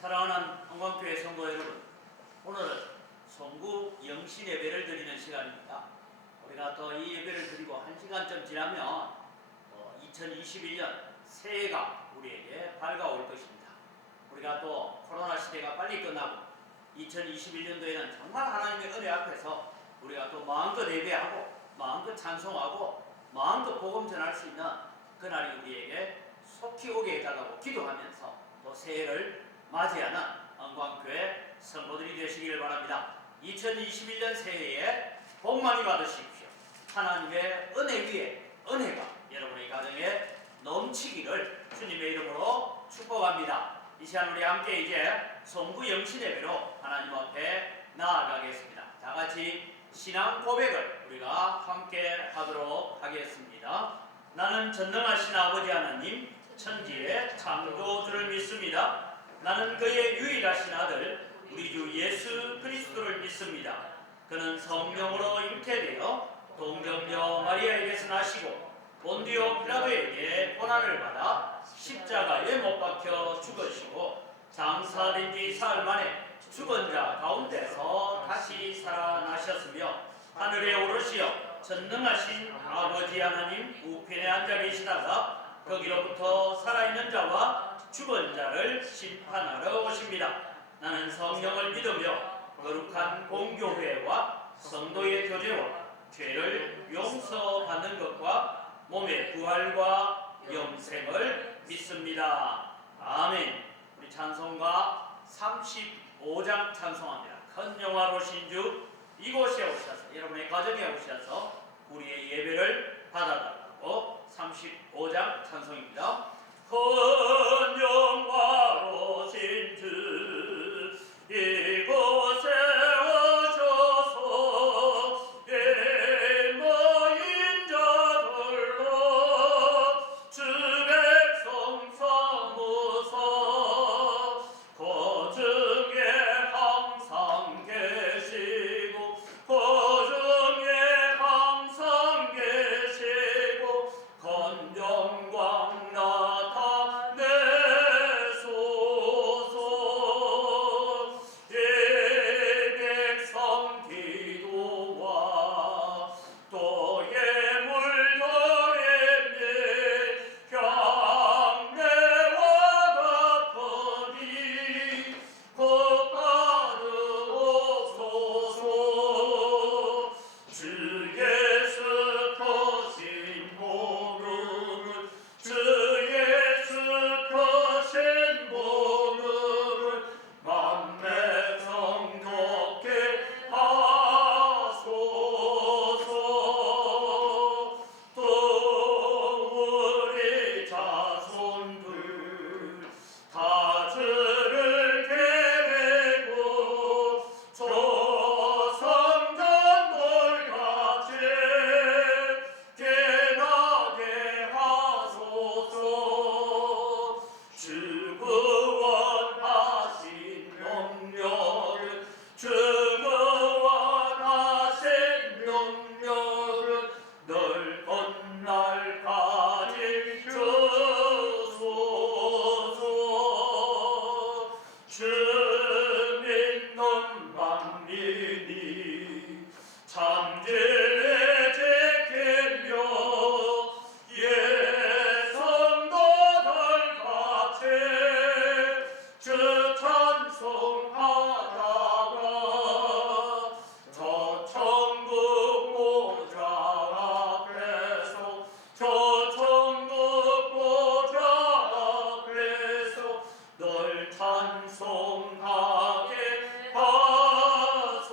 사랑하는 한광교회 성도 여러분, 오늘은 송구 영신 예배를 드리는 시간입니다. 우리가 또 이 예배를 드리고 1시간쯤 지나면 2021년 새해가 우리에게 밝아올 것입니다. 우리가 또 코로나 시대가 빨리 끝나고 2021년도에는 정말 하나님의 은혜 앞에서 우리가 또 마음껏 예배하고 마음껏 찬송하고 마음껏 복음 전할 수 있는 그날이 우리에게 속히 오게 해달라고 기도하면서 또 새해를 맞이하는 한광교회 성도들이 되시기를 바랍니다. 2021년 새해에 복 많이 받으십시오. 하나님의 은혜 위에 은혜가 여러분의 가정에 넘치기를 주님의 이름으로 축복합니다. 이 시간 우리 함께 이제 송구 영신 예배로 하나님 앞에 나아가겠습니다. 다 같이 신앙 고백을 우리가 함께 하도록 하겠습니다. 나는 전능하신 아버지 하나님 천지의 창조주를 믿습니다. 나는 그의 유일하신 아들 우리 주 예수 그리스도를 믿습니다. 그는 성령으로 잉태되어 동정녀 마리아에게서 나시고 본디오 빌라도에게 고난을 받아 십자가에 못 박혀 죽으시고 장사된 지 사흘 만에 죽은 자 가운데서 다시 살아나셨으며 하늘에 오르시어 전능하신 아버지 하나님 우편에 앉아 계시다가 거기로부터 살아있는 자와 죽은 자를 심판하러 오십니다. 나는 성령을 믿으며 거룩한 공교회와 성도의 교제와 죄를 용서받는 것과 몸의 부활과 영생을 믿습니다. 아멘. 우리 찬송가 35장 찬송합니다. 큰 영화로신 주 이곳에 오셔서 여러분의 가정에 오셔서 우리의 예배를 받아달라고 35장 찬송입니다. 큰 영화로신 주 이곳에 오셔서 예모인 자들로 주 백성 삼으사 거중에 항상 계시고 거중에 항상 계시고 건영광 나타내소서. 예백성 기도와 또 예물드림이 향내와 같으니 곧 받으옵소서. 주 예수 크신 복음을 주 예수 크신 복음을 만백성 듣게 하소서. 또 우리 자손들 다 주를 계획고 조성전돌같이 깨나게 하소서. 주 구원하신 명령은 주 구원하신 명령은 늘 훗날까지 주소서. 주 믿는 만민이 참진에 지키며 예성도들같이 주 찬송하다가 저 천국 보좌 앞에서 저 천국 보좌 앞에서 널 찬송하게 하소서.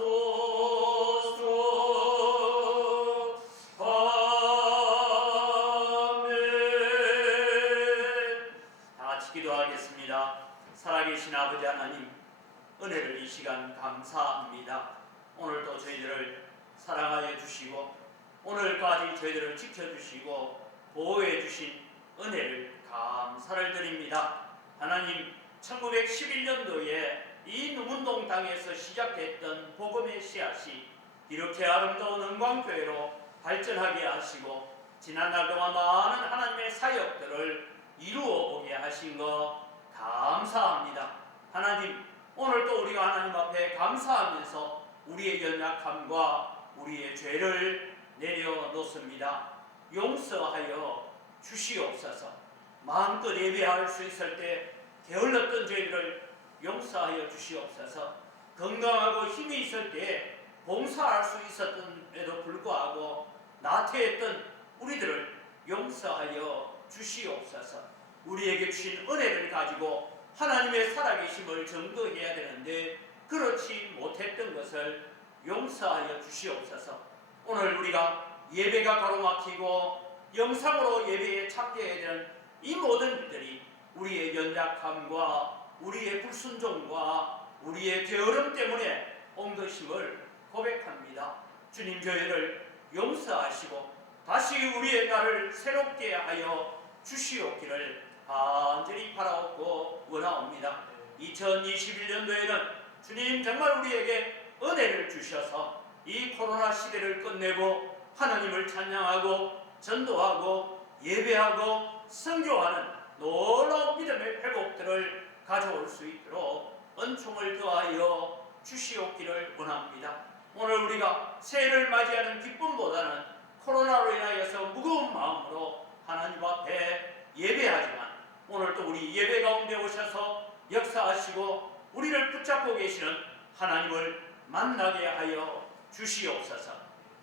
아멘. 다 같이 기도하겠습니다. 살아계신 아버지 하나님, 은혜를 이 시간 감사합니다. 오늘도 저희들을 사랑하여 주시고 오늘까지 저희들을 지켜주시고 보호해 주신 은혜를 감사를 드립니다. 하나님, 1911년도에 이 누문동 땅에서 시작했던 복음의 씨앗이 이렇게 아름다운 은광교회로 발전하게 하시고 지난날 동안 많은 하나님의 사역들을 이루어 오게 하신 것 감사합니다. 하나님, 오늘도 우리가 하나님 앞에 감사하면서 우리의 연약함과 우리의 죄를 내려놓습니다. 용서하여 주시옵소서. 마음껏 예배할 수 있을 때 게을렀던 죄를 용서하여 주시옵소서. 건강하고 힘이 있을 때 봉사할 수 있었던에도 불구하고 나태했던 우리들을 용서하여 주시옵소서. 우리에게 주신 은혜를 가지고 하나님의 살아계심을 증거해야 되는데 그렇지 못했던 것을 용서하여 주시옵소서. 오늘 우리가 예배가 가로막히고 영상으로 예배에 참여해야 되는 이 모든 일들이 우리의 연약함과 우리의 불순종과 우리의 게으름 때문에 온 것임을 고백합니다. 주님, 저희를 용서하시고 다시 우리의 날을 새롭게 하여 주시옵기를 간절히 바라옵고 원하옵니다. 2021년도에는 주님 정말 우리에게 은혜를 주셔서 이 코로나 시대를 끝내고 하나님을 찬양하고 전도하고 예배하고 선교하는 놀라운 믿음의 회복들을 가져올 수 있도록 은총을 더하여 주시옵기를 원합니다. 오늘 우리가 새해를 맞이하는 기쁨보다는 코로나로 인하여서 무거운 마음으로 하나님 앞에 예배하지만 오늘도 우리 예배 가운데 오셔서 역사하시고 우리를 붙잡고 계시는 하나님을 만나게 하여 주시옵소서.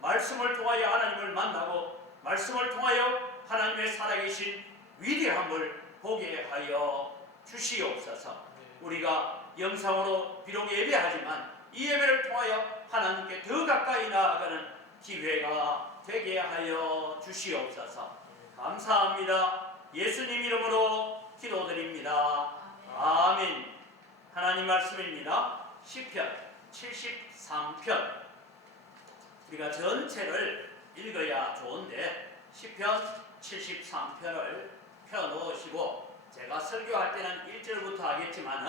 말씀을 통하여 하나님을 만나고 말씀을 통하여 하나님의 살아계신 위대함을 보게 하여 주시옵소서. 우리가 영상으로 비록 예배하지만 이 예배를 통하여 하나님께 더 가까이 나아가는 기회가 되게 하여 주시옵소서. 감사합니다. 예수님 이름으로 기도드립니다. 아멘. 하나님 말씀입니다. 시편 73편. 우리가 전체를 읽어야 좋은데 시편 73편을 펴놓으시고 제가 설교할 때는 1절부터 하겠지만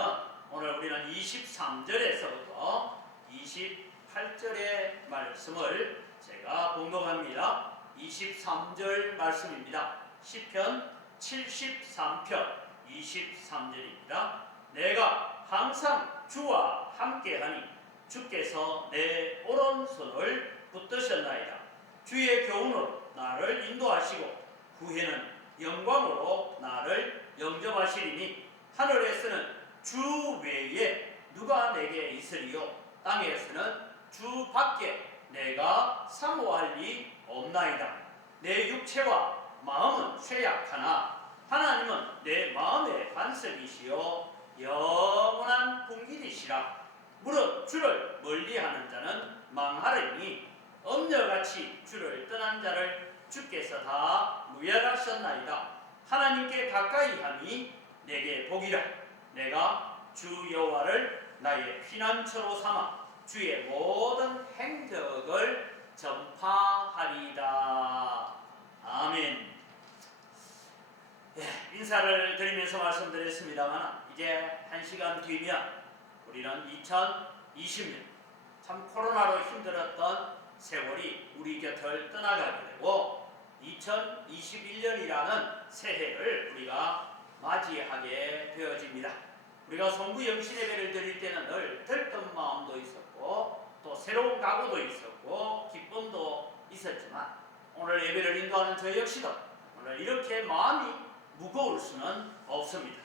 오늘 우리는 23절에서부터 28절의 말씀을 제가 봉독합니다. 23절 말씀입니다. 시편 73편 23절입니다. 내가 항상 주와 함께하니 주께서 내 오른손을 붙드셨나이다. 주의 교훈으로 나를 인도하시고 후에는 영광으로 나를 영접하시리니 하늘에서는 주 외에 누가 내게 있으리요 땅에서는 주 밖에 내가 사모할 리 없나이다. 내 육체와 마음은 쇠약하나 하나님은 내 마음의 반석이시요 영원한 궁길이시라. 무릇 주를 멀리하는 자는 망하리니 엄녀같이 주를 떠난 자를 주께서 다 무열하셨나이다. 하나님께 가까이 함이 내게 복이라. 내가 주 여호와를 나의 피난처로 삼아 주의 모든 행적을 전파하리다. 아멘. 인사를 드리면서 말씀드렸습니다만 이제 1시간 뒤면 우리는 2020년 참 코로나로 힘들었던 세월이 우리 곁을 떠나가게 되고 2021년이라는 새해를 우리가 맞이하게 되어집니다. 우리가 성부 영신 예배를 드릴 때는 늘 들뜬 마음도 있었고 또 새로운 각오도 있었고 기쁨도 있었지만 오늘 예배를 인도하는 저 역시도 오늘 이렇게 마음이 무거울 수는 없습니다.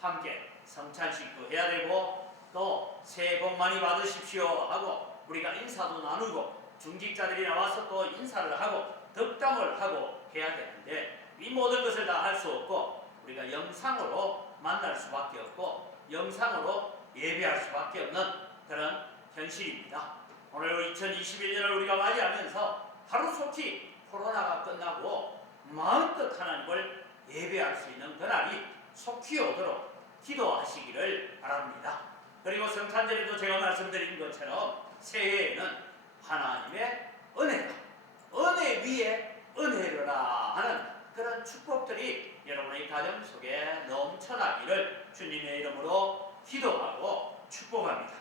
함께 성찬식도 해야 되고 또 새해 복 많이 받으십시오 하고 우리가 인사도 나누고 중직자들이 나와서 또 인사를 하고 덕담을 하고 해야 되는데 이 모든 것을 다 할 수 없고 우리가 영상으로 만날 수밖에 없고 영상으로 예배할 수밖에 없는 그런 현실입니다. 오늘 2021년을 우리가 맞이하면서 하루속히 코로나가 끝나고 마음껏 하나님을 예배할 수 있는 그날이 속히 오도록 기도하시기를 바랍니다. 그리고 성탄절에도 제가 말씀드린 것처럼 새해에는 하나님의 은혜가 은혜 위에 은혜로라 하는 그런 축복들이 여러분의 가정 속에 넘쳐나기를 주님의 이름으로 기도하고 축복합니다.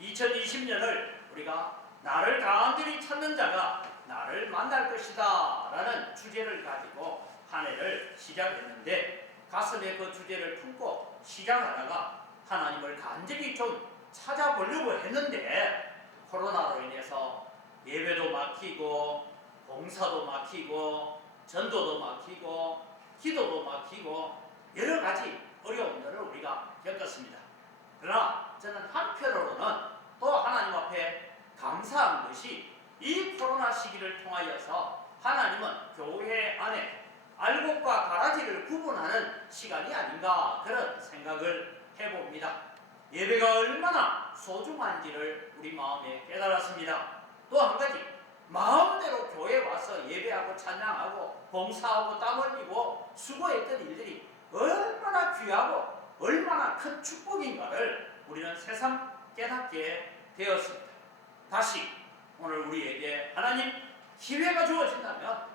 2020년을 우리가 나를 간절히 찾는 자가 나를 만날 것이다 라는 주제를 가지고 한 해를 시작했는데 가슴에 그 주제를 품고 시작하다가 하나님을 간절히 좀 찾아보려고 했는데 코로나로 인해서 예배도 막히고 봉사도 막히고 전도도 막히고 기도도 막히고 여러 가지 어려움들을 우리가 겪었습니다. 그러나 저는 한편으로는 또 하나님 앞에 감사한 것이 이 코로나 시기를 통하여서 하나님은 교회 안에 알곡과 가라지를 구분하는 시간이 아닌가 그런 생각을 해봅니다. 예배가 얼마나 소중한지를 우리 마음에 깨달았습니다. 또 한 가지, 마음대로 교회에 와서 예배하고 찬양하고 봉사하고 땀 흘리고 수고했던 일들이 얼마나 귀하고 얼마나 큰 축복인가를 우리는 새삼 깨닫게 되었습니다. 다시 오늘 우리에게 하나님 기회가 주어진다면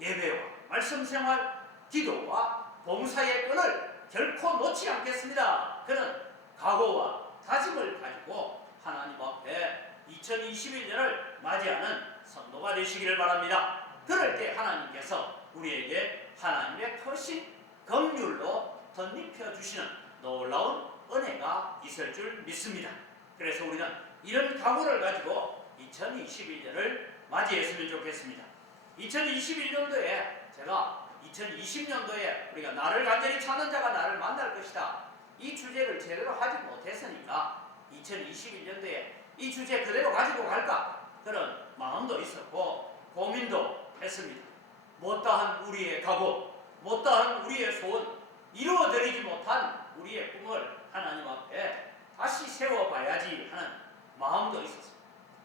예배와 말씀생활, 기도와 봉사의 끈을 결코 놓지 않겠습니다. 그런 각오와 다짐을 가지고 하나님 앞에 2021년을 맞이하는 성도가 되시기를 바랍니다. 그럴 때 하나님께서 우리에게 하나님의 크신 긍휼로 덧입혀 주시는 놀라운 은혜가 있을 줄 믿습니다. 그래서 우리는 이런 각오를 가지고 2021년을 맞이했으면 좋겠습니다. 2021년도에 제가 2020년도에 우리가 나를 간절히 찾는 자가 나를 만날 것이다. 이 주제를 제대로 하지 못했으니까 2021년도에 이 주제 그대로 가지고 갈까? 그런 마음도 있었고 고민도 했습니다. 못다한 우리의 각오, 못다한 우리의 소원, 이루어드리지 못한 우리의 꿈을 하나님 앞에 다시 세워봐야지 하는 마음도 있었습니다.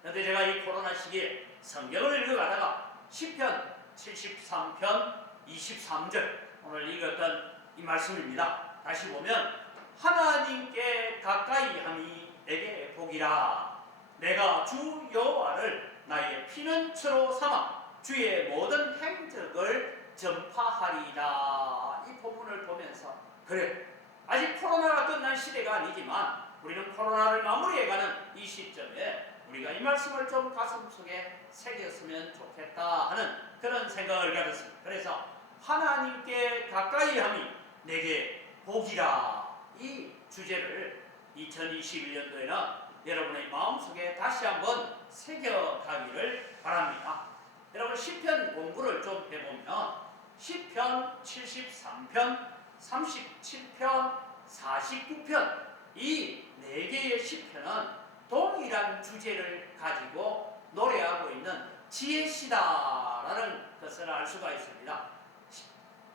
그런데 제가 이 코로나 시기에 성경을 읽어가다가 시편 73편 23절 오늘 읽었던 이 말씀입니다. 다시 보면 하나님께 가까이 함이 내게 복이라. 내가 주 여호와를 나의 피난처로 삼아 주의 모든 행적을 전파하리라. 이 본문을 보면서 그래, 아직 코로나가 끝난 시대가 아니지만 우리는 코로나를 마무리해가는 이 시점에 우리가 이 말씀을 좀 가슴속에 새겼으면 좋겠다 하는 그런 생각을 가졌습니다. 그래서 하나님께 가까이 함이 내게 복이라. 이 주제를 2021년도에는 여러분의 마음속에 다시 한번 새겨가기를 바랍니다. 여러분 시편 공부를 좀 해보면 시편 73편, 37편, 49편 이 네 개의 시편은 동일한 주제를 가지고 노래하고 있는 지혜시다라는 것을 알 수가 있습니다.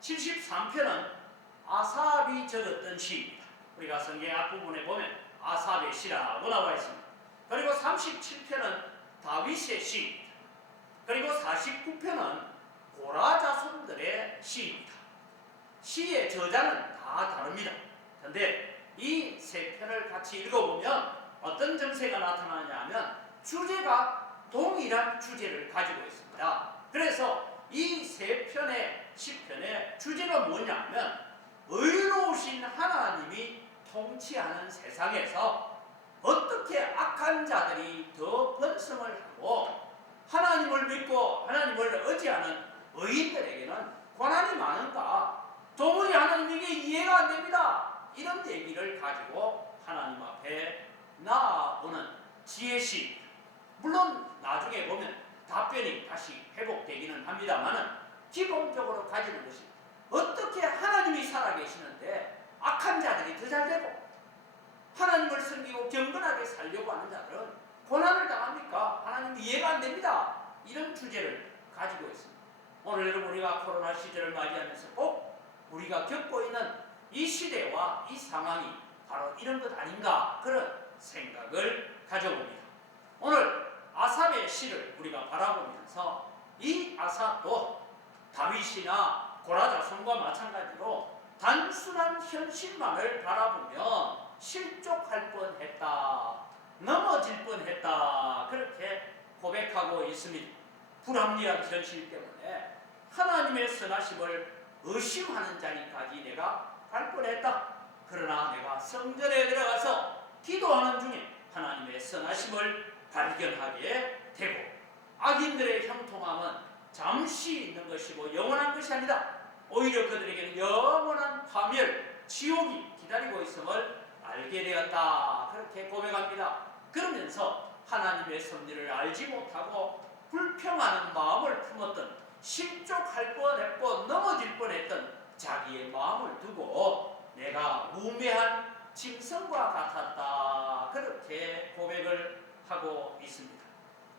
73편은 아삽이 적었던 시입니다. 우리가 성경 앞부분에 보면 아삽의 시라고 나와 있습니다. 그리고 37편은 다윗의 시입니다. 그리고 49편은 고라 자손들의 시입니다. 시의 저자는 다 다릅니다. 그런데 이 세 편을 같이 읽어보면 어떤 정세가 나타나냐 하면 주제가 동일한 주제를 가지고 있습니다. 그래서 이 세 편의 시편의 주제가 뭐냐 하면 의로우신 하나님이 통치하는 세상에서 어떻게 악한 자들이 더 번성을 하고 하나님을 믿고 하나님을 의지하는 의인들에게는 고난이 많은가? 도무지 하나님에게 이해가 안 됩니다. 이런 얘기를 가지고 하나님 앞에 나아오는 지혜시. 물론 나중에 보면 답변이 다시 회복되기는 합니다만은 기본적으로 가지는 것이 어떻게 하나님이 살아계시는데 악한 자들이 더 잘되고 하나님을 섬기고 경건하게 살려고 하는 자들은 고난을 당합니까? 하나님 이해가 안 됩니다. 이런 주제를 가지고 있습니다. 오늘 여러분 우리가 코로나 시절을 맞이하면서 꼭 우리가 겪고 있는 이 시대와 이 상황이 바로 이런 것 아닌가 그런 생각을 가져봅니다. 오늘 아삽의 시를 우리가 바라보면서 이 아삽도 다윗이나 고라 자손과 마찬가지로 단순한 현실만을 바라보면 실족할 뻔했다, 넘어질 뻔했다 그렇게 고백하고 있습니다. 불합리한 현실 때문에 하나님의 선하심을 의심하는 자리까지 내가 갈 뻔했다. 그러나 내가 성전에 들어가서 기도하는 중에 하나님의 선하심을 발견하게 되고 악인들의 형통함은 잠시 있는 것이고 영원한 것이 아니다. 오히려 그들에게는 영원한 파멸, 지옥이 기다리고 있음을 알게 되었다. 그렇게 고백합니다. 그러면서 하나님의 섭리를 알지 못하고 불평하는 마음을 품었던 실족할 뻔했고 넘어질 뻔했던 자기의 마음을 두고 내가 우매한 짐승과 같았다. 그렇게 고백을 하고 있습니다.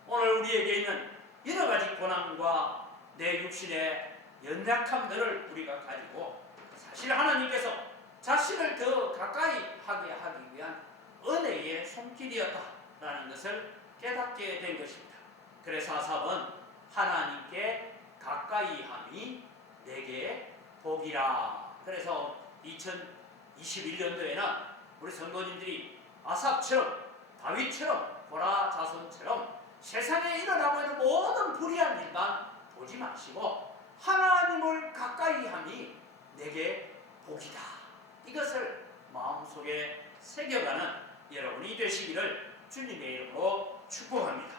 오늘 우리에게 있는 여러 가지 고난과 내 육신의 연약함들을 우리가 가지고 사실 하나님께서 자신을 더 가까이 하게 하기 위한 은혜의 손길이었다라는 것을 깨닫게 된 것입니다. 그래서 아삽은 하나님께 가까이 함이 내게 복이라. 그래서 2021년도에는 우리 선거님들이 아삽처럼 다윗처럼 보라 자손처럼 세상에 일어나고 있는 모든 불의한 일만 보지 마시고 하나님을 가까이 함이 내게 복이다. 이것을 마음속에 새겨가는 여러분이 되시기를 주님의 이름으로 축복합니다.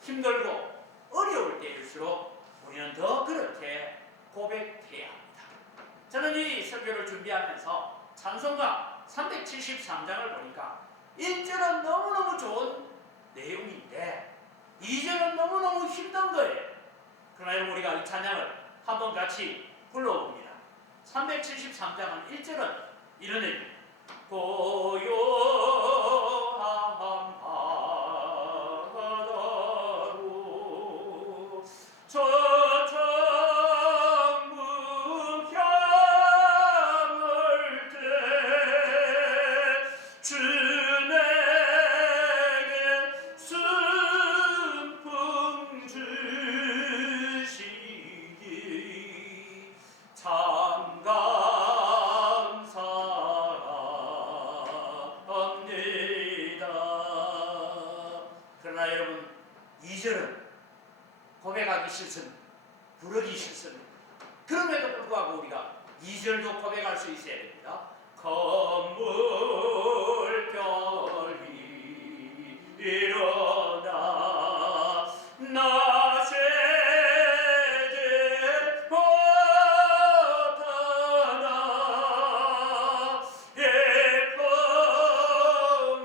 힘들고 어려울 때일수록 우리는 더 그렇게 고백해야 합니다. 저는 이 설교를 준비하면서 찬송가 373장을 보니까 1절은 너무너무 좋은 내용인데 2절은 너무너무 힘든 거예요. 그러나 여러분 우리가 이 찬양을 한번 같이 불러봅니다. 373장은 1절은 이런 내용입니다. 고요한 바다로 저천국 향할 때 주 내게 순풍 주시기 참 감사합니다. 그러나 여러분 2절은 고백하기 싫습니다. 부르기 싫습니다. 그럼에도 불구하고 우리가 2절도 고백할 수 있어야 됩니다. 건물별이 일어나 나 세제 못하나 예쁜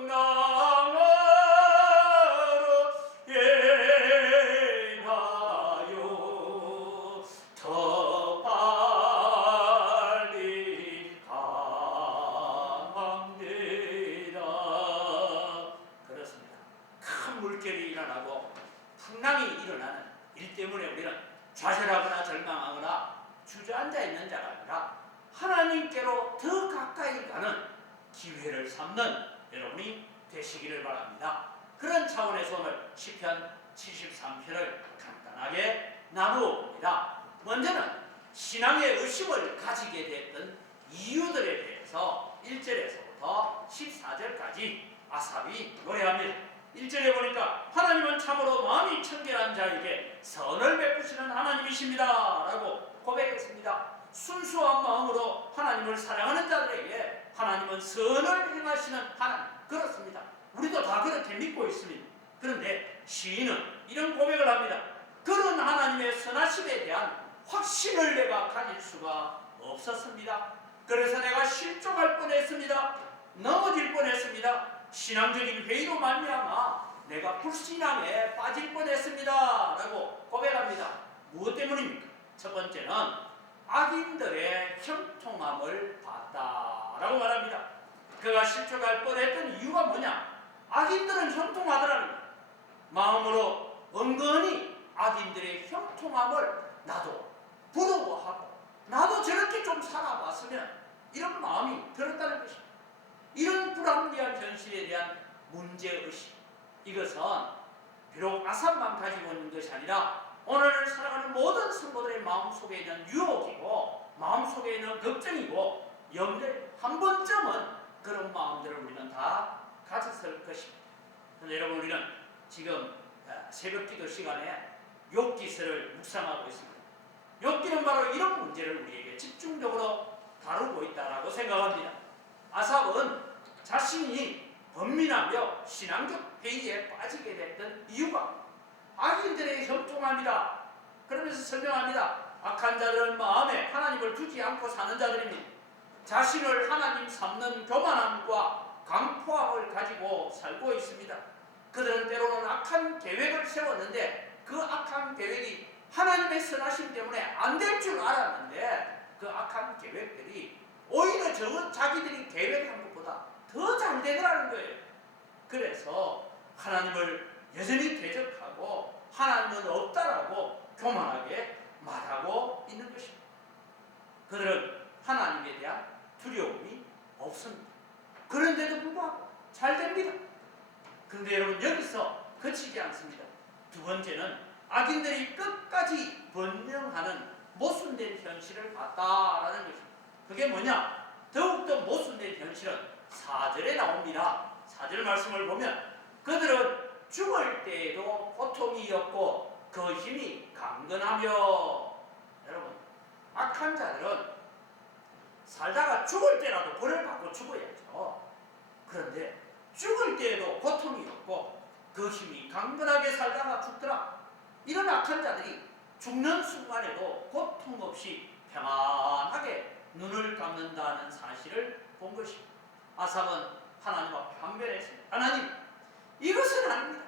나라로 예나요 더 빨리 갑니다. 그렇습니다. 큰 물결이 일어나고 풍랑이 일어나는 일 때문에 우리는 좌절하거나 절망하거나 주저앉아 있는 자가 아니라 하나님께로 더 가까이 가는 기회를 삼는 여러분이 되시기를 바랍니다. 그런 차원에서 오늘 시편 73편을 간단하게 나누어 봅니다. 먼저는 신앙의 의심을 가지게 됐던 이유들에 대해서 1절에서부터 14절까지 아삽이 노래합니다. 1절에 보니까 하나님은 참으로 마음이 청결한 자에게 선을 베푸시는 하나님이십니다 라고 고백했습니다. 순수한 마음으로 하나님을 사랑하는 자들에게 하나님은 선을 행하시는 하나님. 그렇습니다. 우리도 다 그렇게 믿고 있습니다. 그런데 시인은 이런 고백을 합니다. 그런 하나님의 선하심에 대한 확신을 내가 가질 수가 없었습니다. 그래서 내가 실족할 뻔했습니다. 넘어질 뻔했습니다. 신앙적인 회의로 말미암아 내가 불신앙에 빠질 뻔했습니다 라고 고백합니다. 무엇 때문입니까? 첫 번째는 악인들의 형통함을 봤다라고 말합니다. 그가 실족할 뻔했던 이유가 뭐냐? 악인들은 형통하더라는 거예요. 마음으로 은근히 악인들의 형통함을 나도 부러워하고 나도 저렇게 좀 살아봤으면 이런 마음이 들었다는 것입니다. 이런 불합리한 현실에 대한 문제의식, 이것은 비록 아삽만 가지고 있는 것이 아니라 오늘 살아가는 모든 성도들의 마음속에 있는 유혹이고 마음속에 있는 걱정이고 염려, 한 번쯤은 그런 마음들을 우리는 다 가졌을 것입니다. 그런데 여러분 우리는 지금 새벽기도 시간에 욥기서를 묵상하고 있습니다. 욥기는 바로 이런 문제를 우리에게 집중적으로 다루고 있다고 생각합니다. 아삽은 자신이 번민하며 신앙적 회의에 빠지게 됐던 이유가 악인들의 형통함이다. 그러면서 설명합니다. 악한 자들은 마음에 하나님을 두지 않고 사는 자들입니다. 자신을 하나님 삼는 교만함과 강포함을 가지고 살고 있습니다. 그들은 때로는 악한 계획을 세웠는데 그 악한 계획이 하나님의 선하심 때문에 안 될 줄 알았는데 그 악한 계획들이 오히려 자기들이 계획한 것보다 더 잘 되더라는 거예요. 그래서 하나님을 여전히 대적하고 하나님은 없다라고 교만하게 말하고 있는 것입니다. 그들은 하나님에 대한 두려움이 없습니다. 그런데도 불구하고 잘 됩니다. 그런데 여러분 여기서 그치지 않습니다. 두 번째는 악인들이 끝까지 번영하는 모순된 현실을 봤다라는 것입니다. 그게 뭐냐? 더욱더 모순된 현실은 4절에 나옵니다. 4절 말씀을 보면 그들은 죽을 때에도 고통이 없고 그 힘이 강건하며, 여러분 악한 자들은 살다가 죽을 때라도 벌을 받고 죽어야죠. 그런데 죽을 때에도 고통이 없고 그 힘이 강건하게 살다가 죽더라. 이런 악한 자들이 죽는 순간에도 고통 없이 평안하게 눈을 감는다는 사실을 본 것입니다. 아삽은 하나님 앞에 항변했습니다. 하나님, 이것은 아닙니다.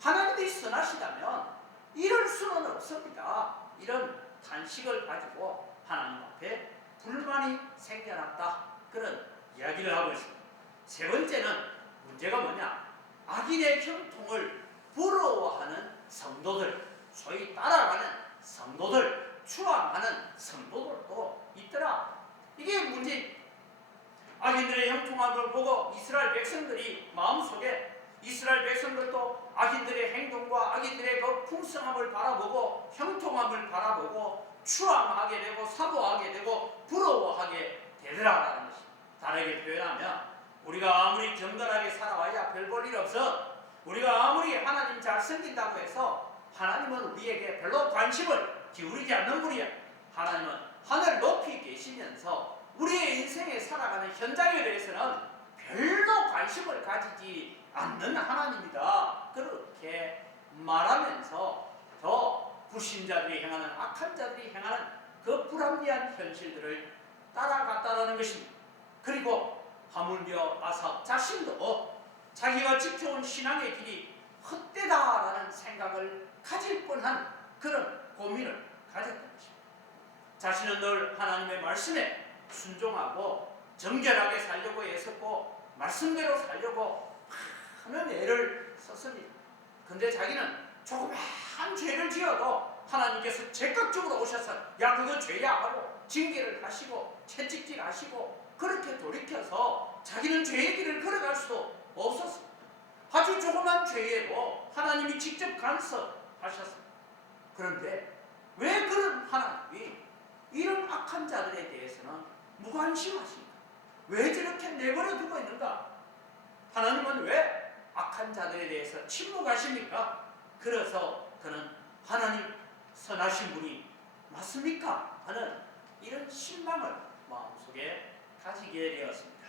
하나님이 선하시다면 이럴 수는 없습니다. 이런 탄식을 가지고 하나님 앞에 불만이 생겨났다. 그런 이야기를 하고 있습니다. 세 번째는 문제가 뭐냐? 악인의 형통을 부러워하는 성도들, 소위 따라가는 성도들, 추앙하는 성도들도 있더라. 이게 문제입니다. 악인들의 형통함을 보고 이스라엘 백성들이 마음속에 이스라엘 백성들도 악인들의 행동과 악인들의 그 풍성함을 바라보고 형통함을 바라보고 추앙하게 되고 사모하게 되고 부러워하게 되더라라는 것입니다. 다르게 표현하면 우리가 아무리 정결하게 살아와야 별 볼 일 없어. 우리가 아무리 하나님 잘 섬긴다고 해서 하나님은 우리에게 별로 관심을 기울이지 않는 분이야. 하나님은 하늘 높이 계시면서 우리의 인생에 살아가는 현장에 대해서는 별로 관심을 가지지 않는 하나님이다. 그렇게 말하면서 더 불신자들이 행하는, 악한 자들이 행하는 그 불합리한 현실들을 따라갔다라는 것입니다. 그리고 하물며 아삽 자신도 자기가 지켜온 신앙의 길이 헛되다라는 생각을 가질 뻔한 그런 고민을 가졌던 것입니다. 자신은 늘 하나님의 말씀에 순종하고 정결하게 살려고 애썼고 말씀대로 살려고 많은 애를 썼습니다. 근데 자기는 조그마한 죄를 지어도 하나님께서 적극적으로 오셔서 야 그거 죄야 하고 징계를 하시고 채찍질 하시고 그렇게 돌이켜서 자기는 죄의 길을 걸어갈 수도 없었습니다. 아주 조그만 죄에도 하나님이 직접 간섭하셨습니다. 그런데 왜 그런 하나님이 이런 악한 자들에 대해서는 무관심하십니까? 왜 저렇게 내버려 두고 있는가? 하나님은 왜 악한 자들에 대해서 침묵하십니까? 그래서 그는 하나님 선하신 분이 맞습니까? 하는 이런 실망을 마음속에 가지게 되었습니다.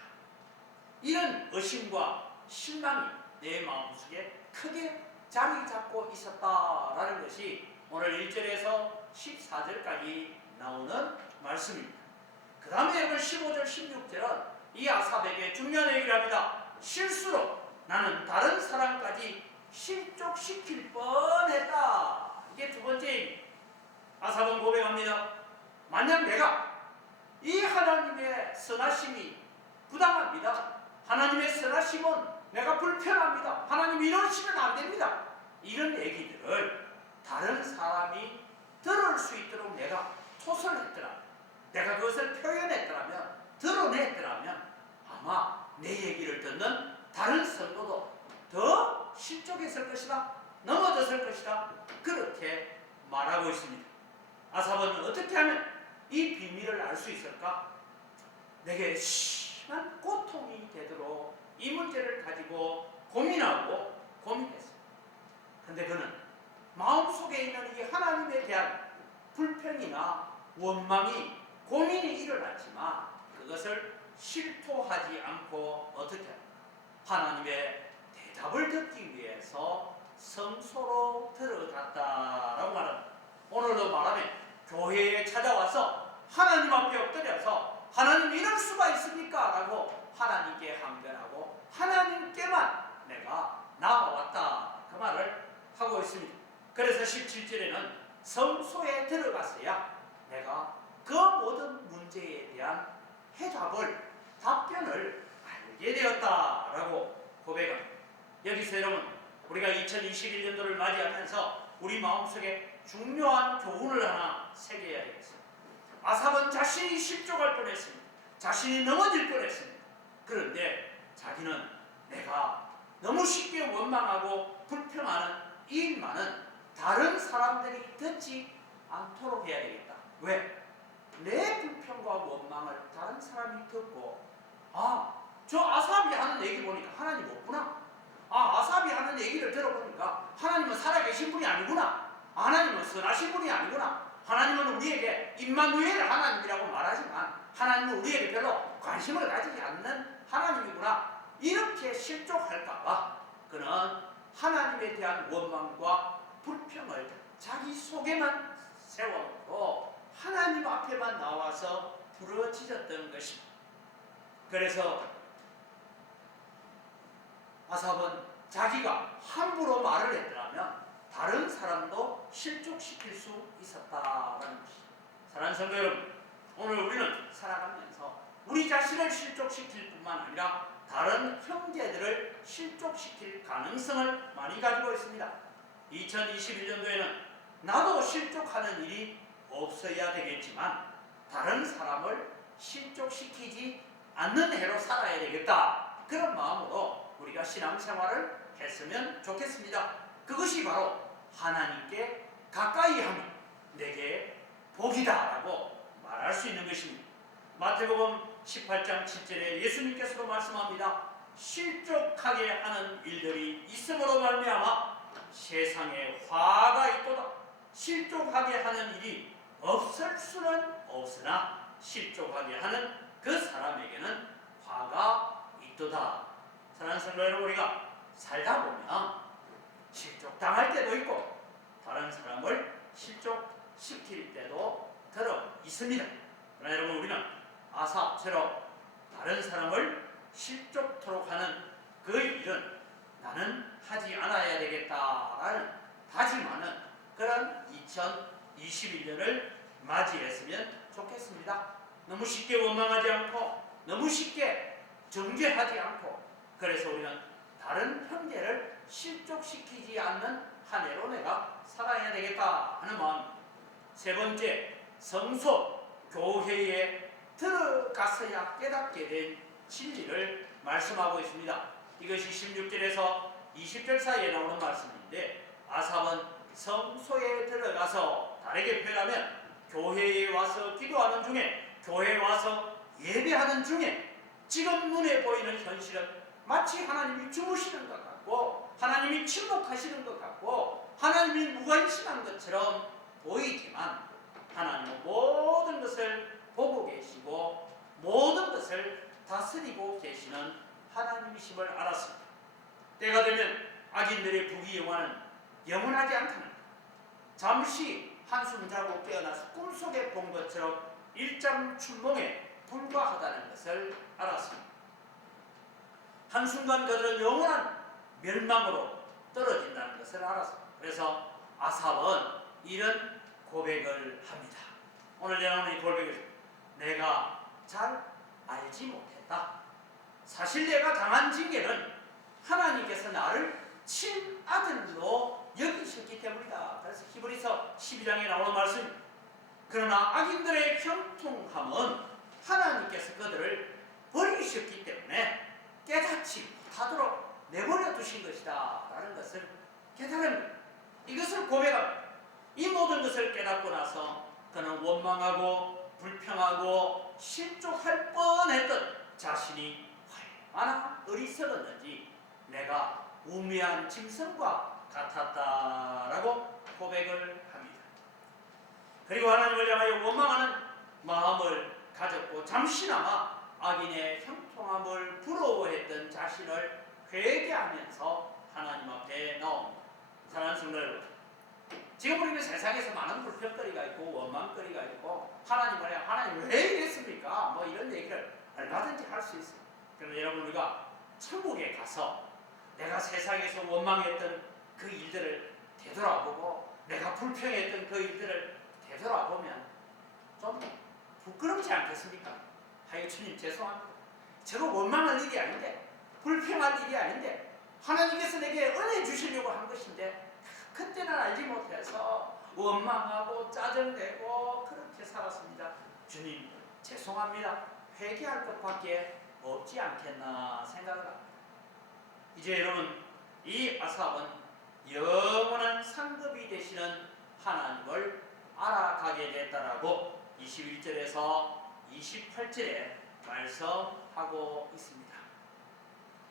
이런 의심과 실망이 내 마음속에 크게 자리 잡고 있었다라는 것이 오늘 1절에서 14절까지 나오는 말씀입니다. 그 다음에 여러분 15절 16절은 이 아삽에게 중요한 얘기를 합니다. 실수로 나는 다른 사람까지 실족시킬 뻔했다. 이게 두 번째입니다. 아삽은 고백합니다. 만약 내가 이 하나님의 선하심이 부당합니다. 하나님의 선하심은 내가 불편합니다. 하나님 이러시면 안 됩니다. 이런 얘기들을 다른 사람이 들을 수 있도록 내가 토설했더라. 내가 그것을 표현했더라면, 드러냈더라면 아마 내 얘기를 듣는 다른 성도도 더 실족했을 것이다. 넘어졌을 것이다. 그렇게 말하고 있습니다. 아삽은 어떻게 하면 이 비밀을 알 수 있을까? 내게 심한 고통이 되도록 이 문제를 가지고 고민하고 고민했습니다. 그런데 그는 마음속에 있는 이 하나님에 대한 불평이나 원망이 고민이 일어났지만 그것을 실토하지 않고 어떻게 하나님의 대답을 듣기 위해서 성소로 들어갔다라고 말합니다. 오늘도 말하면 교회에 찾아와서 하나님 앞에 엎드려서 하나님 이럴 수가 있습니까? 라고 하나님께 항변하고 하나님께만 내가 나아왔다, 그 말을 하고 있습니다. 그래서 17절에는 성소에 들어가서야 내가 그 모든 문제에 대한 답변을 알게 되었다라고 고백합니다. 여기서 여러분, 우리가 2021년도를 맞이하면서 우리 마음속에 중요한 교훈을 하나 새겨야 되겠습니다. 아삽은 자신이 실족할 뻔했습니다. 자신이 넘어질 뻔했습니다. 그런데 자기는 내가 너무 쉽게 원망하고 불평하는 이 일만은 다른 사람들이 듣지 않도록 해야 되겠다. 왜? 내 불평과 원망을 다른 사람이 듣고 저 아삽이 하는 얘기 보니까 하나님 없구나. 아삽이 하는 얘기를 들어보니까 하나님은 살아계신 분이 아니구나. 하나님은 선하신 분이 아니구나. 하나님은 우리에게 임마누엘 하나님이라고 말하지만 하나님은 우리에게 별로 관심을 가지지 않는 하나님이구나. 이렇게 실족할까봐 그는 하나님에 대한 원망과 불평을 자기 속에만 세워놓고 하나님 앞에만 나와서 부러지셨던 것입니다. 그래서 아삽은 자기가 함부로 말을 했더라면 다른 사람도 실족시킬 수 있었다는 것입니다. 사랑하는 성도 여러분, 오늘 우리는 살아가면서 우리 자신을 실족시킬 뿐만 아니라 다른 형제들을 실족시킬 가능성을 많이 가지고 있습니다. 2021년도에는 나도 실족하는 일이 없어야 되겠지만 다른 사람을 실족시키지 않는 해로 살아야 되겠다, 그런 마음으로 우리가 신앙생활을 했으면 좋겠습니다. 그것이 바로 하나님께 가까이 하며 내게 복이다라고 말할 수 있는 것입니다. 마태복음 18장 7절에 예수님께서도 말씀합니다. 실족하게 하는 일들이 있음으로 말미암아 세상에 화가 있도다. 실족하게 하는 일이 없을 수는 없으나 실족하게 하는 그 사람에게는 화가 있도다. 사랑하는 성도 여러분, 우리가 살다 보면 실족당할 때도 있고 다른 사람을 실족시킬 때도 들어 있습니다. 그러나 여러분, 우리는 아삽처럼 다른 사람을 실족토록 하는 그 일은 나는 하지 않아야 되겠다라는 다짐하는 그런 2021년을 맞이했으면 좋겠습니다. 너무 쉽게 원망하지 않고 너무 쉽게 정죄하지 않고, 그래서 우리는 다른 형제를 실족시키지 않는 한 해로 내가 살아야 되겠다 하는 마음. 세 번째, 성소 교회에 들어가서야 깨닫게 된 진리를 말씀하고 있습니다. 이것이 16절에서 20절 사이에 나오는 말씀인데, 아삽은 성소에 들어가서, 다르게 표현하면 교회에 와서 기도하는 중에, 교회에 와서 예배하는 중에 지금 눈에 보이는 현실은 마치 하나님이 주무시는 것 같고 하나님이 침묵하시는 것 같고 하나님이 무관심한 것처럼 보이지만 하나님은 모든 것을 보고 계시고 모든 것을 다스리고 계시는 하나님이심을 알았습니다. 때가 되면 악인들의 부귀영화는 영원하지 않다는, 잠시 한숨 자고 깨어나서 꿈속에 본 것처럼 일장춘몽에 불과하다는 것을 알았습니다. 한순간 그들은 영원한 멸망으로 떨어진다는 것을 알았습니다. 그래서 아삽은 이런 고백을 합니다. 오늘 나오는 이 고백을 내가 잘 알지 못했다. 사실 내가 당한 징계는 하나님께서 나를 친아들로 여기셨기 때문이다. 그래서 히브리서 12장에 나오는 말씀입니다. 그러나 악인들의 형통함은 하나님께서 그들을 버리셨기 때문에 깨닫지 못하도록 내버려 두신 것이다 라는 것을 깨달습니다. 이것을 고백합니다. 이 모든 것을 깨닫고 나서 그는 원망하고 불평하고 실족할 뻔했던 자신이 얼마나 어리석었는지 내가 우매한 짐승과 같았다라고 고백을 합니다. 그리고 하나님을 향하여 원망하는 마음을 가졌고 잠시나마 악인의 형통함을 부러워했던 자신을 회개하면서 하나님 앞에 나옵니다. 사랑하는 성도 여러분, 지금 우리는 세상에서 많은 불평거리가 있고 원망거리가 있고 하나님 왜 이랬습니까? 뭐 이런 얘기를 얼마든지 할 수 있어요. 그런데 여러분, 우리가 천국에 가서 내가 세상에서 원망했던 그 일들을 되돌아보고 내가 불평했던 그 일들을 되돌아보면 좀 부끄럽지 않겠습니까? 하여 주님 죄송합니다. 저거 원망할 일이 아닌데, 불평할 일이 아닌데, 하나님께서 내게 은혜 주시려고 한 것인데 그때는 알지 못해서 원망하고 짜증내고 그렇게 살았습니다. 주님 죄송합니다. 회개할 것밖에 없지 않겠나 생각을 합니다. 이제 여러분, 이 아삽은 영원한 상급이 되시는 하나님을 알아가게 됐다라고 21절에서 28절에 말씀하고 있습니다.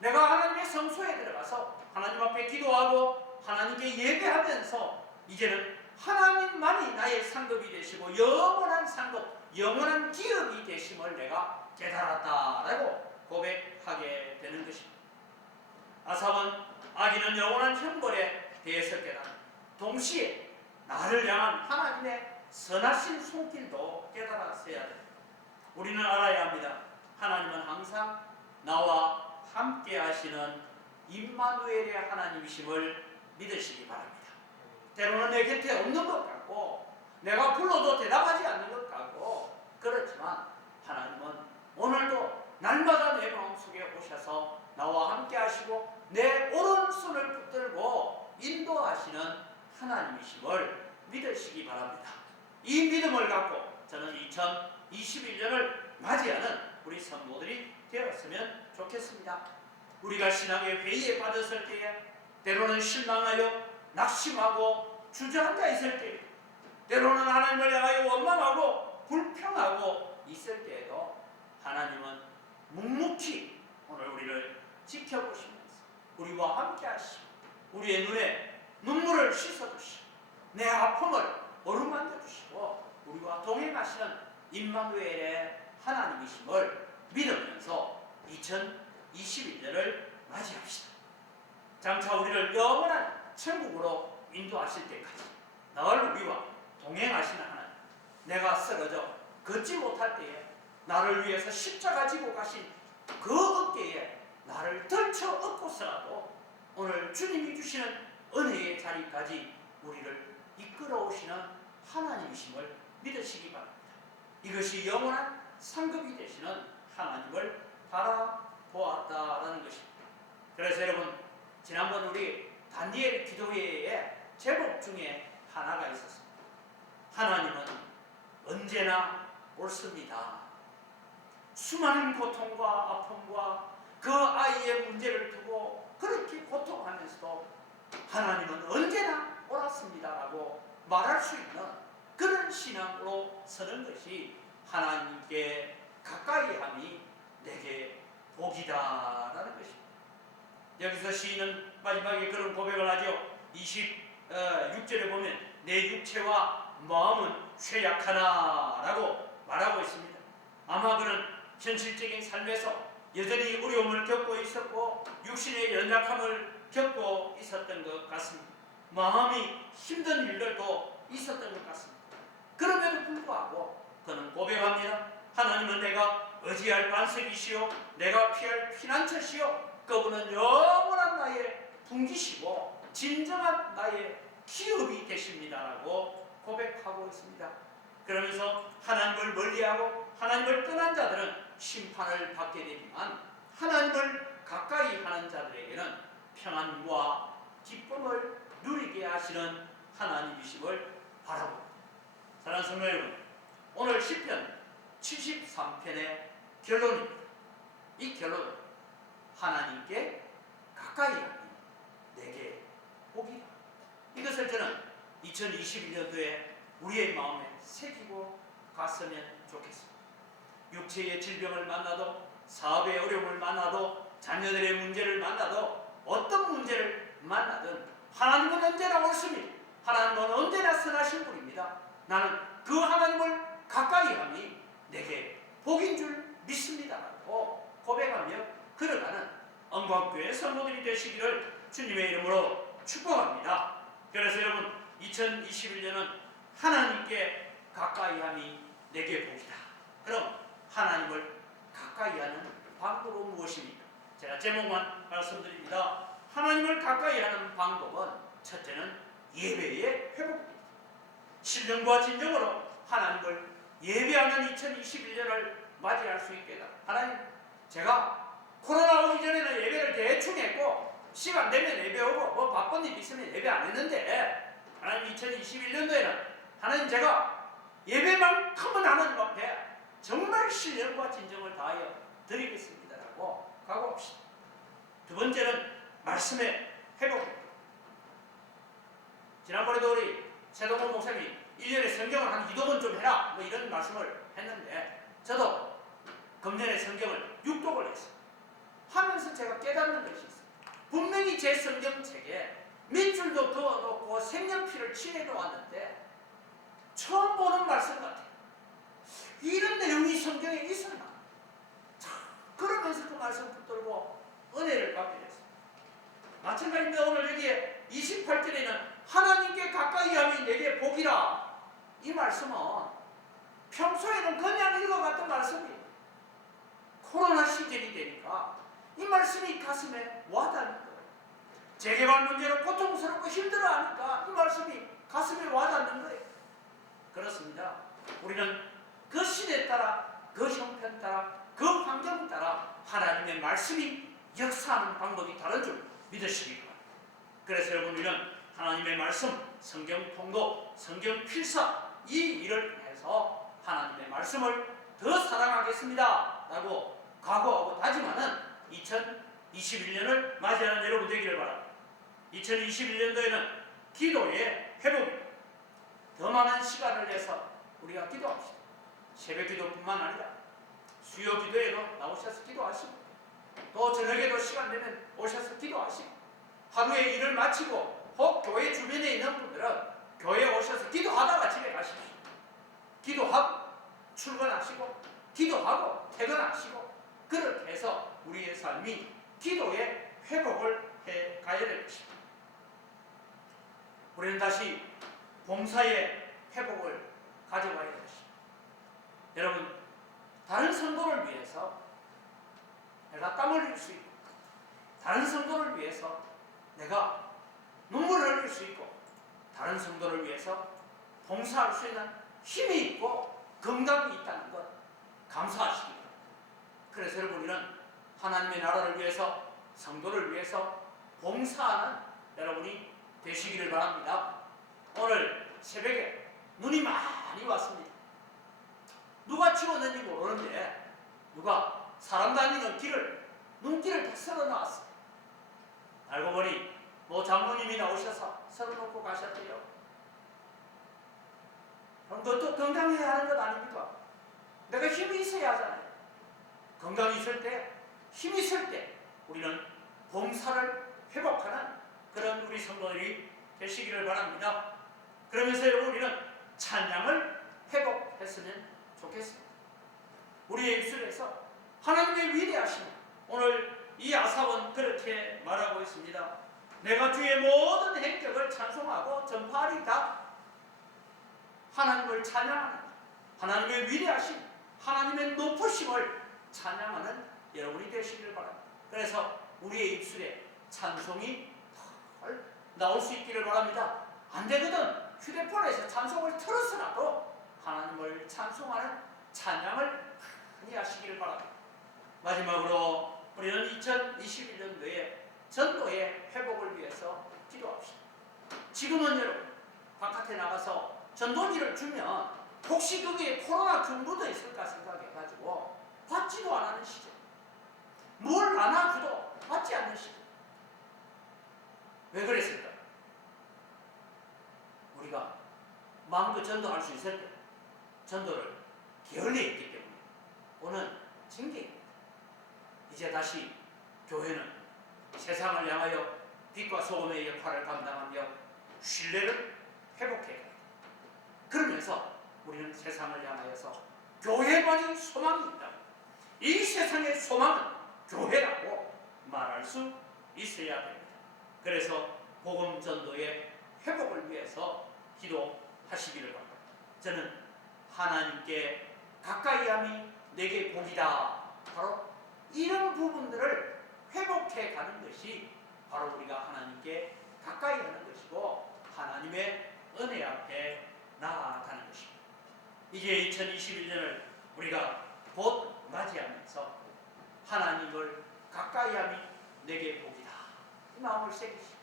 내가 하나님의 성소에 들어가서 하나님 앞에 기도하고 하나님께 예배하면서 이제는 하나님만이 나의 상급이 되시고 영원한 상급, 영원한 기업이 되심을 내가 깨달았다라고 고백하게 되는 것입니다. 아삽은 악인은 영원한 형벌에 대해서 깨달아 동시에 나를 향한 하나님의 선하신 손길도 깨달았어야 됩니다. 우리는 알아야 합니다. 하나님은 항상 나와 함께 하시는 임마누엘의 하나님이심을 믿으시기 바랍니다. 때로는 내 곁에 없는 것 같고 내가 불러도 대답하지 않는 것 같고 그렇지만 하나님은 오늘도 날마다 내 마음속에 오셔서 나와 함께 하시고 내 오른손을 붙들고 인도하시는 하나님이심을 믿으시기 바랍니다. 이 믿음을 갖고 저는 2021년을 맞이하는 우리 성도들이 되었으면 좋겠습니다. 우리가 신앙의 회의에 빠졌을 때에 때로는 실망하여 낙심하고 주저앉아 있을 때, 때로는 하나님을 향하여 원망하고 불평하고 있을 때에도 하나님은 묵묵히 오늘 우리를 지켜보시면서 우리와 함께 하시고 우리의 눈에 눈물을 씻어주시고 내 아픔을 어루만져 주시고 우리와 동행하시는 임마누엘의 하나님이심을 믿으면서 2021년을 맞이합시다. 장차 우리를 영원한 천국으로 인도하실 때까지 늘 우리와 동행하시는 하나님, 내가 쓰러져 걷지 못할 때에 나를 위해서 십자가 지고 가신 그 어깨에 나를 덜쳐 업고서라도 오늘 주님이 주시는 은혜의 자리까지 우리를 이끌어오시는 하나님이심을 믿으시기 바랍니다. 이것이 영원한 상급이 되시는 하나님을 바라보았다라는 것입니다. 그래서 여러분, 지난번 우리 다니엘 기도회의 제목 중에 하나가 있었습니다. 하나님은 언제나 옳습니다. 수많은 고통과 아픔과 그 아이의 문제를 두고 그렇게 고통하면서도 하나님은 언제나 옳았습니다라고 말할 수 있는 그런 신앙으로 서는 것이 하나님께 가까이함이 내게 복이다라는 것입니다. 여기서 시인은 마지막에 그런 고백을 하죠. 26절에 보면 내 육체와 마음은 쇠약하나라고 말하고 있습니다. 아마 그는 현실적인 삶에서 여전히 어려움을 겪고 있었고 육신의 연약함을 겪고 있었던 것 같습니다. 마음이 힘든 일들도 있었던 것 같습니다. 그럼에도 불구하고 그는 고백합니다. 하나님은 내가 의지할 반석이시요 내가 피할 피난처시요 그분은 영원한 나의 풍기시고 진정한 나의 기업이 되십니다라고 고백하고 있습니다. 그러면서 하나님을 멀리하고 하나님을 떠난 자들은 심판을 받게 되지만 하나님을 가까이 하는 자들에게는 평안과 기쁨을 누리게 하시는 하나님이심을 바라봅니다. 사랑하는 성도 여러분, 오늘 시편 73편의 결론입니다. 이 결론은 하나님께 가까이 하니 내게 복이다. 이것을 저는 2021년도에 우리의 마음에 새기고 갔으면 좋겠습니다. 육체의 질병을 만나도 사업의 어려움을 만나도 자녀들의 문제를 만나도 어떤 문제를 만나든 하나님은 언제나 옳습니다. 하나님은 언제나 선하신 분입니다. 나는 그 하나님을 가까이 하니 내게 복인 줄 믿습니다라고 고백하며 걸어가는 언광교회 성도들이 되시기를 주님의 이름으로 축복합니다. 그래서 여러분, 2021년은 하나님께 가까이함이 내게 복이다. 그럼 하나님을 가까이하는 방법은 무엇입니까? 제가 제목만 말씀드립니다. 하나님을 가까이하는 방법은 첫째는 예배의 회복입니다. 신령과 진정으로 하나님을 예배하는 2021년을 맞이할 수 있게 해달라. 하나님, 제가 코로나 오기 전에는 예배를 대충 했고 시간 되면 예배 오고 뭐 바쁜 일 있으면 예배 안 했는데, 하나님 2021년도에는 하나님 제가 예배만큼은 하나님 앞에 정말 신령과 진정을 다하여 드리겠습니다라고 각오합시다. 두 번째는 말씀의 회복입니다. 지난번에도 우리 최동원 목사님이 1년에 성경을 한 2독은 좀 해라 뭐 이런 말씀을 했는데, 저도 금년에 성경을 6독을 했어요. 하면서 제가 깨닫는 것이 있어요. 분명히 제 성경책에 몇 줄도 그어놓고 색연필을 칠해놓았는데 처음 보는 말씀 같아요. 이런 내용이 성경에 있었나? 그러면서 그 말씀 붙들고 은혜를 받게 됐어요. 마찬가지입니다. 오늘 여기에 28절에는 하나님께 가까이함이 내게 복이라. 이 말씀은 평소에는 그냥 읽어갔던 말씀이에요. 코로나 시절이 되니까 이 말씀이 가슴에 와닿는 거예요. 재개발 문제로 고통스럽고 힘들어하니까 이 말씀이 가슴에 와닿는 거예요. 그렇습니다. 우리는 그 시대에 따라, 그 형편 따라, 그 환경 따라 하나님의 말씀이 역사하는 방법이 다른 줄 믿으시기 바랍니다. 그래서 여러분, 우리는 하나님의 말씀, 성경 통독, 성경 필사 이 일을 해서 하나님의 말씀을 더 사랑하겠습니다 라고 각오하고 다짐하는 2021년을 맞이하는 여러분 되기를 바랍니다. 2021년도에는 기도의 회복입니다. 더 많은 시간을 내서 우리가 기도합시다. 새벽 기도뿐만 아니라 수요 기도에도 나오셔서 기도하시고, 또 저녁에도 시간 되면 오셔서 기도하시고, 하루의 일을 마치고 혹 교회 주변에 있는 분들은 교회에 오셔서 기도하다가 집에 가십시오. 기도하고 출근하시고 기도하고 퇴근하시고, 그렇게 해서 우리의 삶이 기도의 회복을 해 가야 될 것입니다. 우리는 다시 봉사의 회복을 가져가야 될 것입니다. 여러분, 다른 성도를 위해서 내가 땀 흘릴 수 있고, 다른 성도를 위해서 내가 눈물을 흘릴 수 있고, 다른 성도를 위해서 봉사할 수 있는 힘이 있고 건강이 있다는 것 감사하시기 바랍니다. 그래서 여러분, 우리는 하나님의 나라를 위해서, 성도를 위해서 봉사하는 여러분이 되시기를 바랍니다. 오늘 새벽에 눈이 많이 왔습니다. 누가 치웠는지 모르는데 누가 사람 다니는 길을, 눈길을 다 썰어놨어요. 알고 보니 뭐 장로님이 나오셔서 썰어놓고 가셨대요. 그럼 그것도 건강해야 하는 것 아닙니까? 내가 힘이 있어야 하잖아요. 건강이 있을 때, 힘이 있을 때 우리는 봉사를 회복하는 그런 우리 성도들이 되시기를 바랍니다. 그러면서 여러분, 우리는 찬양을 회복했으면 좋겠습니다. 우리의 입술에서 하나님의 위대하심, 오늘 이 아삽은 그렇게 말하고 있습니다. 내가 주의 모든 행적을 찬송하고 전파하리다. 하나님을 찬양하는, 하나님의 위대하심, 하나님의 높으심을 찬양하는 여러분이 되시길 바랍니다. 그래서 우리의 입술에 찬송이 덜 나올 수 있기를 바랍니다. 안 되거든 휴대폰에서 찬송을 틀어서라도 하나님을 찬송하는 찬양을 많이 하시기를 바랍니다. 마지막으로 우리는 2021년도에 전도의 회복을 위해서 기도합시다. 지금은 여러분, 바깥에 나가서 전도지를 주면 혹시 거기에 코로나 경보도 있을까 생각해가지고 받지도 안 하는 시절, 뭘 안 하고도 받지 않는 시절. 왜 그랬을까? 우리가 마음껏 전도할 수 있을 때 전도를 게을리 했기 때문에 오는 징계입니다. 이제 다시 교회는 세상을 향하여 빛과 소금의 역할을 감당하며 신뢰를 회복해야 합니다. 그러면서 우리는 세상을 향하여서 교회만이 소망이 있다, 이 세상의 소망은 교회라고 말할 수 있어야 됩니다. 그래서 복음 전도의 회복을 위해서 기도하시기를 바랍니다. 저는 하나님께 가까이함이 내게 복이다. 바로 이런 부분들을 회복해 가는 것이 바로 우리가 하나님께 가까이 하는 것이고 하나님의 은혜 앞에 나아가는 것입니다. 이제 2021년을 우리가 곧 맞이하면서 하나님을 가까이함이 내게 복이다. 이 마음을 새기시고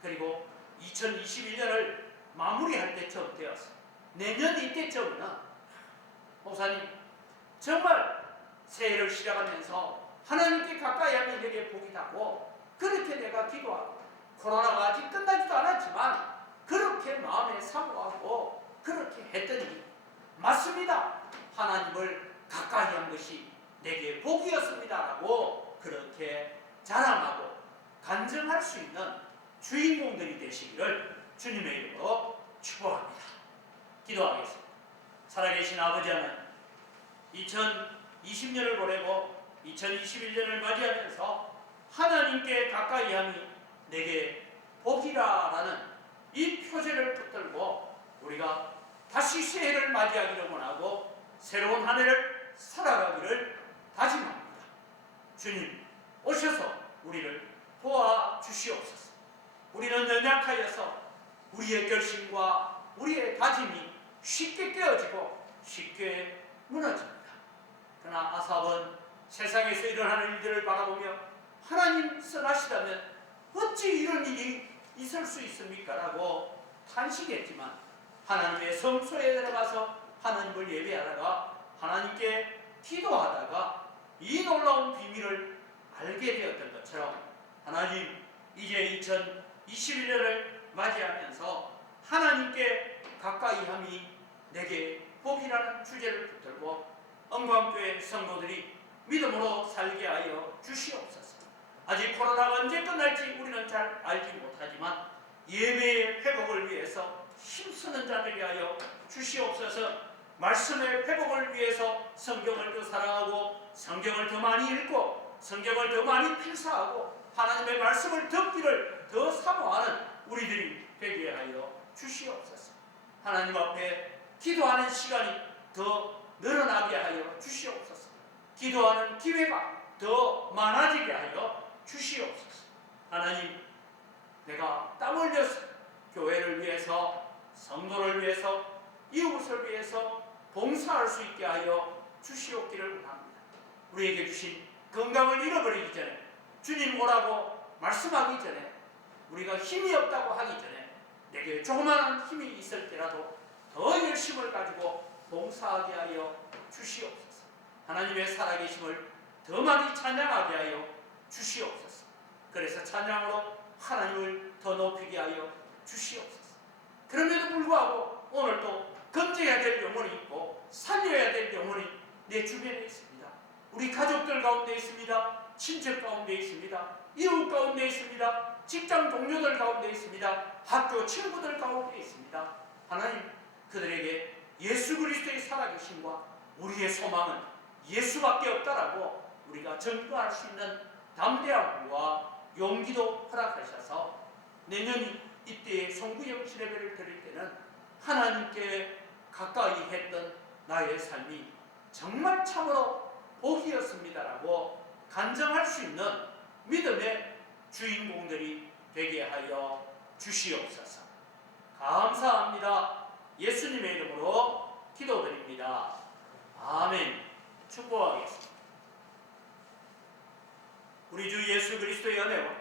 그리고 2021년을 마무리할 때쯤 되었어. 내년 이때쯤은 목사님 정말 새해를 시작하면서 하나님께 가까이함이 내게 복이다고 그렇게 내가 기도하고 코로나가 아직 끝나지도 않았지만 그렇게 마음에 사모하고 그렇게 했더니 맞습니다. 하나님을 가까이 한 것이 내게 복이었습니다라고 그렇게 자랑하고 간증할 수 있는 주인공들이 되시기를 주님의 이름으로 축복합니다. 기도하겠습니다. 살아계신 아버지 하나님, 2020년을 보내고 2021년을 맞이하면서 하나님께 가까이함이 내게 복이라라는 이 표제를 붙들고 우리가 다시 새해를 맞이하기를 원하고 새로운 한 해를 살아가기를 다짐합니다. 주님 오셔서 우리를 도와주시옵소서. 우리는 연약하여서 우리의 결심과 우리의 다짐이 쉽게 깨어지고 쉽게 무너집니다. 그러나 아삽은 세상에서 일어나는 일들을 바라보며 하나님 선하시다면 어찌 이런 일이 있을 수 있습니까? 라고 탄식했지만 하나님의 성소에 들어가서 하나님을 예배하다가 하나님께 기도하다가 이 놀라운 비밀을 알게 되었던 것처럼 하나님 이제 2021년을 맞이하면서 하나님께 가까이함이 내게 복이라는 주제를 붙들고 언광교회 성도들이 믿음으로 살게 하여 주시옵소서. 아직 코로나가 언제 끝날지 우리는 잘 알지 못하지만 예배의 회복을 위해서 힘쓰는 자들이 하여 주시옵소서. 말씀의 회복을 위해서 성경을 더 사랑하고 성경을 더 많이 읽고 성경을 더 많이 필사하고 하나님의 말씀을 듣기를 더 사모하는 우리들이 되게 하여 주시옵소서. 하나님 앞에 기도하는 시간이 더 늘어나게 하여 주시옵소서. 기도하는 기회가 더 많아지게 하여 주시옵소서. 하나님, 내가 땀 흘려서 교회를 위해서 성도를 위해서 이웃을 위해서 봉사할 수 있게 하여 주시옵기를 원합니다. 우리에게 주신 건강을 잃어버리기 전에 주님 오라고 말씀하기 전에 우리가 힘이 없다고 하기 전에 내게 조그마한 힘이 있을 때라도 더 열심을 가지고 봉사하게 하여 주시옵소서. 하나님의 살아계심을 더 많이 찬양하게 하여 주시옵소서. 그래서 찬양으로 하나님을 더 높이게 하여 주시옵소서. 그럼에도 불구하고 오늘도 건져야 될 영혼이 있고 살려야 될 영혼이 내 주변에 있습니다. 우리 가족들 가운데 있습니다. 친척 가운데 있습니다. 이웃 가운데 있습니다. 직장 동료들 가운데 있습니다. 학교 친구들 가운데 있습니다. 하나님, 그들에게 예수 그리스도의 살아계심과 우리의 소망은 예수밖에 없다라고 우리가 증거할 수 있는 담대함과 용기도 허락하셔서 내년 이때의 성부영신 예배를 드릴 때는 하나님께 가까이 했던 나의 삶이 정말 참으로 복이었습니다라고 간증할 수 있는 믿음의 주인공들이 되게 하여 주시옵소서. 감사합니다. 예수님의 이름으로 기도드립니다. 아멘. 축복하겠습니다. 우리 주 예수 그리스도의 은혜와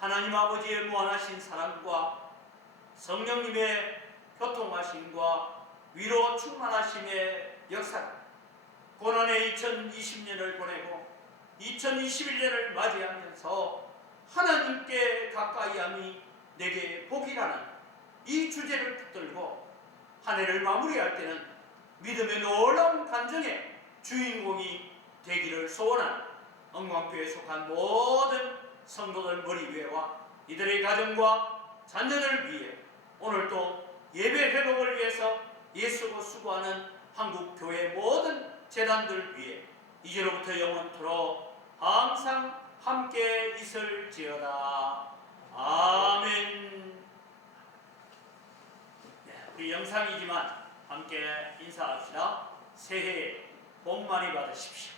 하나님 아버지의 무한하신 사랑과 성령님의 교통하심과 위로 충만하심의 역사, 고난의 2020년을 보내고 2021년을 맞이하면서 하나님께 가까이함이 내게 복이라는 이 주제를 붙들고 한 해를 마무리할 때는 믿음의 놀라운 간증의 주인공이 되기를 소원하는 언광교회에 속한 모든 성도들 머리 위에와 이들의 가정과 자녀를 위해 오늘도 예배 회복을 위해서 애쓰고 수고하는 한국교회 모든 재단들 위해 이제로부터 영원토록 항상 함께 있을지어다. 아멘. 우리 영상이지만 함께 인사합시다. 새해 복 많이 받으십시오.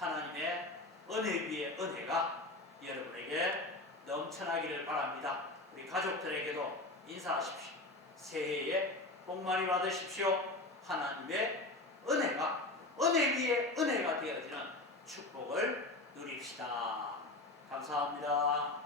하나님의 은혜 위에 은혜가 여러분에게 넘쳐나기를 바랍니다. 우리 가족들에게도 인사하십시오. 새해에 복 많이 받으십시오. 하나님의 은혜가 은혜 위에 은혜가 되어지는 축복을 누립시다. 감사합니다.